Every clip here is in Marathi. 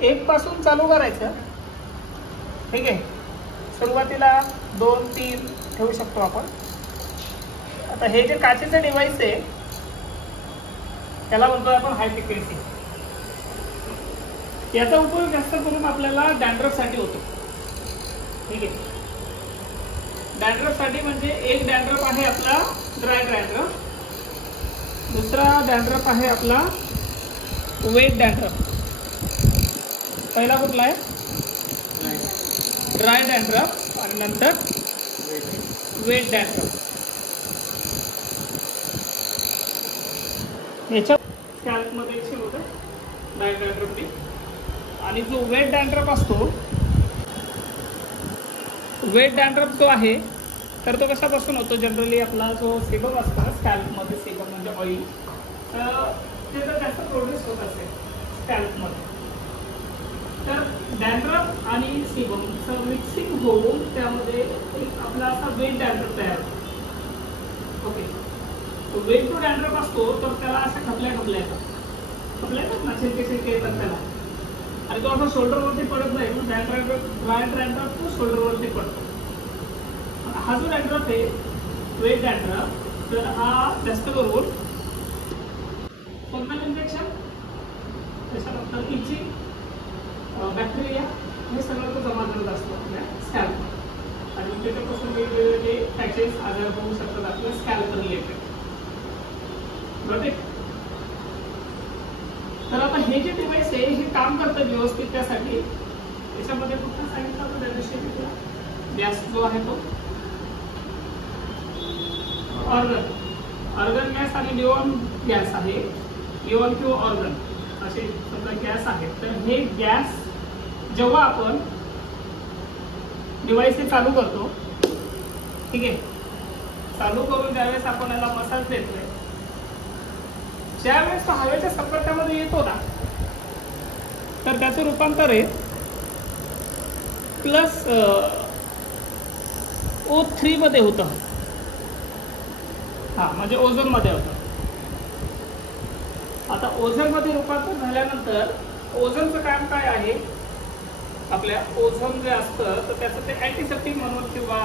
1 पासून चालू करायचं. ठीक आहे, सुरुवातीला 2 3 ठेवू शकतो आपण. आता हे जे काचेचं डिव्हाइस आहे त्याला म्हणतो आपण हाय फ्रिक्वेन्सी. याचा उपयोग जास्त करून आपल्याला डॅन्ड्रफसाठी होतो. ठीक आहे, डॅन्ड्रफसाठी म्हणजे एक डॅन्ड्रफ आहे आपला ड्राय डॅन्ड्रफ, दुसरा डॅन्ड्रफ आहे आपला वेट डॅन्ड्रफ. पहिला कुठला आहे? ड्राय डॅन्ड्रफ आणि नंतर वेट डॅन्ड्रफ. ह्याच्या स्कॅल्पमध्ये सेम होतं ड्राय डॅन्ड्रफने. आणि जो वेट डॅन्ड्रफ असतो, वेट डॅन्ड्रफ जो आहे तर तो कशापासून होतो? जनरली आपला जो सेबम असतो स्कॅल्पमध्ये, सेबम म्हणजे ऑइल, तर ते जर जास्त प्रोड्यूस होत असेल स्कॅल्पमध्ये तर डॅन्ड्रफ आणि सेबमचं मिक्सिंग होऊन त्यामध्ये एक आपला असा वेट डॅन्ड्रफ तयार होतो. ओके, तो वेट जो डॅन्ड्रफ असतो तर त्याला अशा खपल्या येतात ना, शिंके येतात त्याला, आणि तो असा शोल्डरवरती पडत नाही. तो ड्राय डॅन्ड्रफ तो शोल्डरवरती पडतो. हा जो डॅन्ड्रफ आहे वेट डॅन्ड्रफ, तर हा जास्त करून फंगल इन्फेक्शन, त्याच्यानंतर इचिंग, बॅक्टेरिया, हे सगळं तो जमा करत असतो आपल्या स्कॅल्पवर. आणि त्याच्यापासून वेगवेगळे पॅचेस आजार होऊ शकतात आपल्या स्कॅल्प रिलेटेड. बरोबर. तर आता हे जे डिव्हाइस आहे हे काम करतं व्यवस्थित. त्यासाठी त्याच्यामध्ये कुठला सांगितलं होतं त्या दिवशी गॅस जो आहे तो ऑर्गन गॅस आणि निऑन गॅस आहे. निऑन किंवा ऑर्गन असे समजा गॅस आहे. तर हे गॅस जेव्हा आपण डिव्हाइस हे चालू करतो, ठीक आहे, चालू करून ज्यावेळेस आपण याला मसाज देतोय, ज्यावेळेस तो हवेच्या संपर्कामध्ये येतो ना, तर त्याचं रूपांतर आहे +O3 मध्ये होतं. हा, म्हणजे ओझोन मध्ये होतं. आता ओझोन मध्ये रूपांतर झाल्यानंतर ओझोनचं काम काय आहे? आपल्या ओझोन जे असतं तर त्याचं ते अँटीसेप्टिक म्हणून किंवा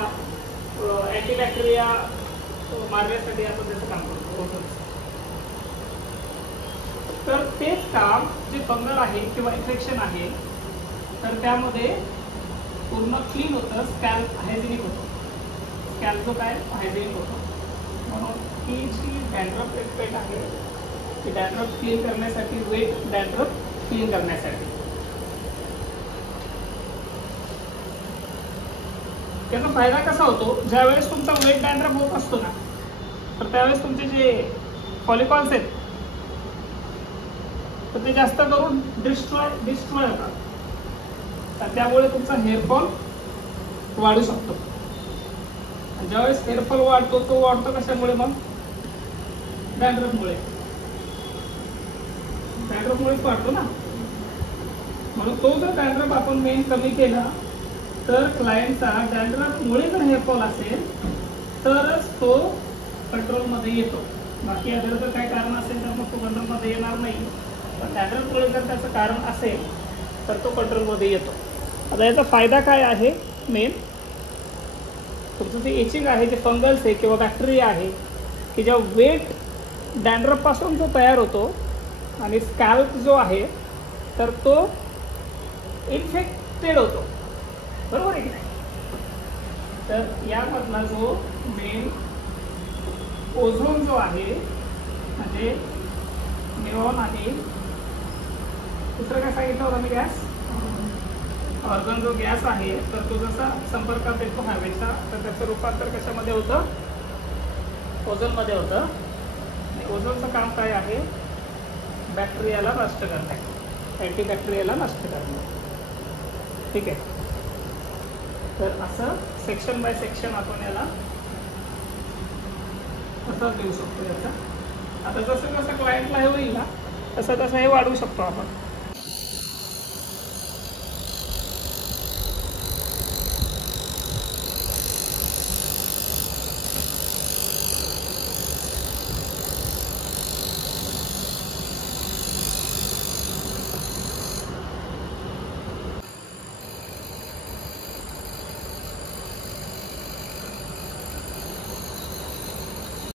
अँटीबॅक्टेरिया मारण्यासाठी आपण त्याचं काम करतो ओझोन. तर तेच काम जे फंगल आहे किंवा इन्फेक्शन आहे तर त्यामध्ये पूर्ण क्लीन होतं, स्कॅल्प हायजेनिक होतं. स्कॅल्प जो काय हायजेनिक होतो. म्हणून ही जी डॅन्ड्रफ ट्रीटमेंट आहे ती डॅन्ड्रफ क्लीन करण्यासाठी, वेट डॅन्ड्रफ क्लीन करण्यासाठी. त्याचा फायदा कसा होतो? ज्यावेळेस तुमचा वेट डॅन्ड्रफ होत असतो ना, तर त्यावेळेस तुमचे जे फॉलिकॉल्स आहेत तर ते जास्त करून डिस्ट्रॉय होतात. तर त्यामुळे तुमचा हेअरफॉल वाढू शकतो. ज्यावेळेस हेअरफॉल वाढतो तो वाढतो कशामुळे? मग डॅन्ड्रफमुळे. डॅन्ड्रफमुळेच वाढतो ना. म्हणून तो जर डॅन्ड्रफ आपण मेन कमी केला तर क्लायंटचा डॅन्ड्रफमुळे जर हेअरफॉल असेल तरच तो कंट्रोलमध्ये येतो. बाकी अगर जर काही कारण असेल तर मग तो कंट्रोलमध्ये येणार नाही. पण डॅन्ड्रफमुळे जर त्याचं कारण असेल तर तो कंट्रोलमध्ये येतो. आता याचा फायदा काय आहे? मेन तुमचं जे एचिंग आहे, जे फंगल्स आहे किंवा बॅक्टेरिया आहे की ज्या वेट डॅन्ड्रफपासून जो तयार होतो आणि स्कॅल्प जो आहे तर तो इन्फेक्टेड होतो. बरोबर आहे की नाही? तर यामधला जो मेन ओझोन जो आहे म्हणजे निऑन आणि दुसरं काय सांगितलं होतं मी? गॅस. ऑर्गन जो गॅस आहे तर तो जसा संपर्कात येतो हवेचा तर त्याचं रूपांतर कशामध्ये होतं? ओझोनमध्ये होतं. आणि ओझोनचं काम काय आहे? बॅक्टेरियाला नष्ट करणे, अँटीबॅक्टेरियाला नष्ट करणे. ठीक आहे. तर असं सेक्शन बाय सेक्शन आपण याला असं देऊ शकतो याचा. आता जसं जसं क्लायंटला हे होईल ना तसं तसं हे वाढवू शकतो आपण.